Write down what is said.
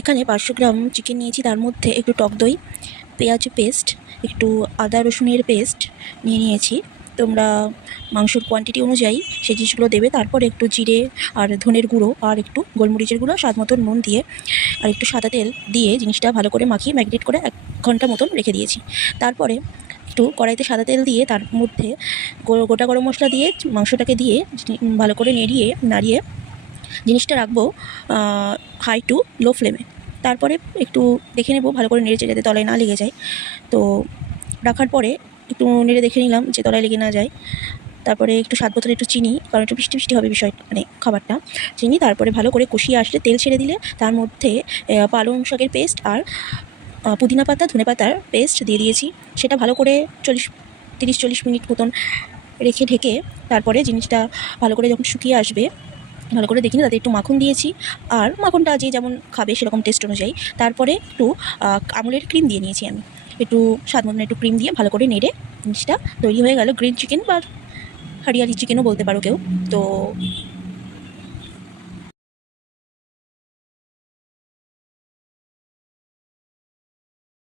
এখানে 500 gram chicken নিয়েছি, তার মধ্যে একটু টক দই, পেঁয়াজ পেস্ট, একটু আদা রসুনের পেস্ট নিয়েছি। তোমরা মাংসর কোয়ান্টিটি অনুযায়ী সেই জিনিসগুলো দেবে। তারপরে একটু জিরে আর ধনের গুঁড়ো আর একটু গোলমরিচের গুঁড়ো, স্বাদ মতন নুন দিয়ে আর একটু সাদা তেল দিয়ে জিনিসটা ভালো করে মাখিয়ে ম্যারিনেট করে 1 ঘন্টা মতন রেখে দিয়েছি। তারপরে একটু কড়াইতে সাদা তেল দিয়ে তার মধ্যে গোটা গরম মশলা দিয়ে মাংসটাকে দিয়ে ভালো করে নাড়িয়ে জিনিসটা রাখবো হাই টু লো ফ্লেমে। তারপরে একটু দেখে নেব ভালো করে নেড়েচেড়ে যাতে তলায় না লেগে যায়। তো রাখার পরে একটু নেড়ে দেখে নিলাম যে তলায় লেগে না যায়। তারপরে একটু স্বাদ মতন একটু চিনি, কারণ একটু মিষ্টি মিষ্টি হবে বিষয়টা, মানে খাবারটা, চিনি। তারপরে ভালো করে কষিয়ে আসলে তেল ছেড়ে দিলে তার মধ্যে পালং শাকের পেস্ট আর পুদিনা পাতা ধনে পাতার পেস্ট দিয়ে দিয়েছি। সেটা ভালো করে 30-40 মিনিট মতন রেখে ঢেকে তারপরে জিনিসটা ভালো করে যখন শুকিয়ে আসবে, ভালো করে দেখিনি তাতে একটু মাখন দিয়েছি। আর মাখনটা যে যেমন খাবে সেরকম টেস্ট অনুযায়ী। তারপরে একটু আমুলের ক্রিম দিয়ে নিয়েছি আমি, একটু স্বাদ মতন একটু ক্রিম দিয়ে ভালো করে নেড়ে জিনিসটা তৈরি হয়ে গেল গ্রিন চিকেন বা হরিয়ালি চিকেনও বলতে পারো কেউ। তো